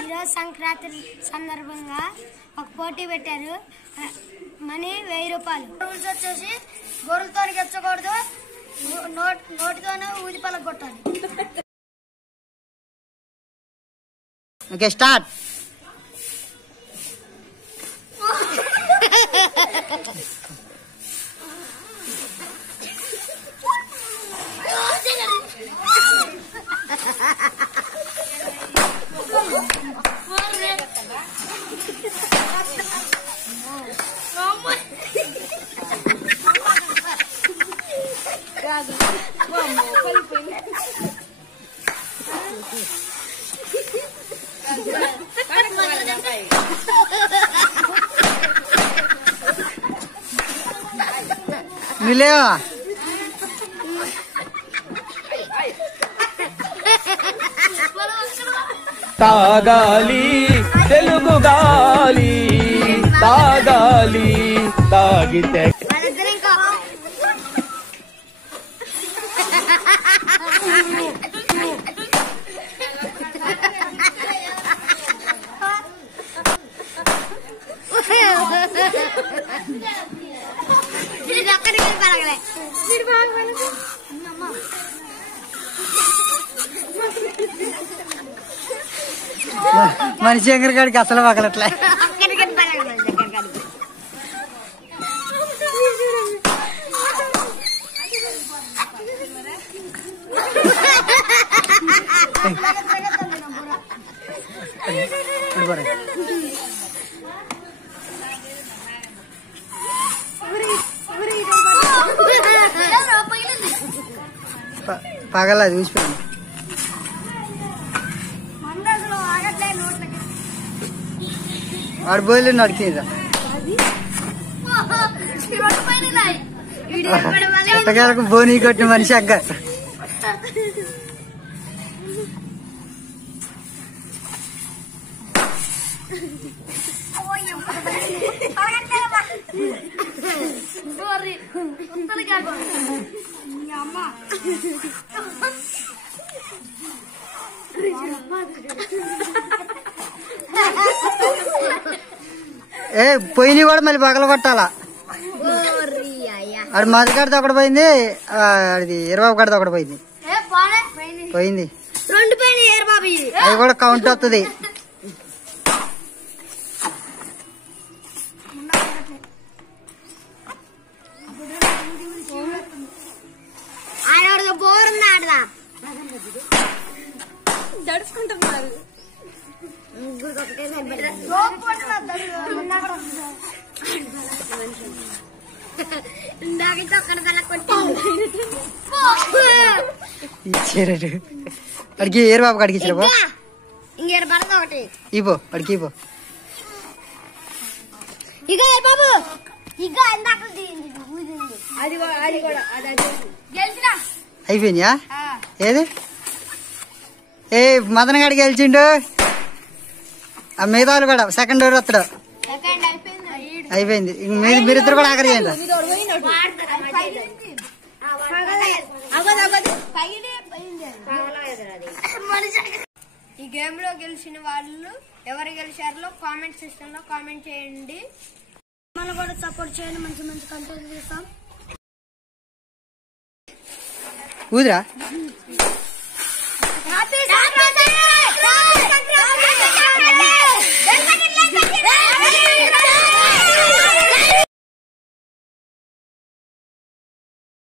ఈరోజు సంక్రాంతి సందర్భంగా ఒక పోటీ పెట్టారు. మనీ 1000 రూపాయలు. రూల్స్ వచ్చేసి గొర్రెలతో గెచ్చకూడదు, నోటితోనే ఊది పలక కొట్టాలి. Okay start. మిలేవా తాగాలి తెలుగు గాలి, తాగాలి తాగితే మనిషి ఎక్కడికాడికి అసలు పగలట్లే. పగల చూసిపోయింది. వాడు బోయలే నడిచిందా ఎట్టగాలకు బోని కొట్టిన మనిషి అగ్గ. ఏ పొయ్యిని కూడా మళ్ళీ పగల కొట్టాలా. ఆడు మధుగాడితో ఒకటి పోయింది, అది ఎరబాబు గాడితో ఒకటి పోయింది. పోయింది అది కూడా కౌంట్ అవుతుంది. దడుచుకుంటున్నారు. ఇచ్చారు అడిగి ఏరు బాబు అడిగి ఇచ్చారు. ఇపో అడిగి ఇపో బాబు అయిపోయినాయా? ఏది ఏ మదన్ గాడికి గెలిచిండు. ఆ మిగతాలు కూడా సెకండ్ డోర్ వస్తాడు. అయిపోయింది. మీరిద్దరు కూడా ఆఖరి చేయండి. ఈ గేమ్ లో గెలిచిన వాళ్ళు ఎవరు గెలిచారో కామెంట్ సెక్షన్ లో కామెంట్ చేయండి. మనం కూడా సపోర్ట్ చేయండి. మంచి మంచి కంటెంట్ చేస్తాం. ఊదిరా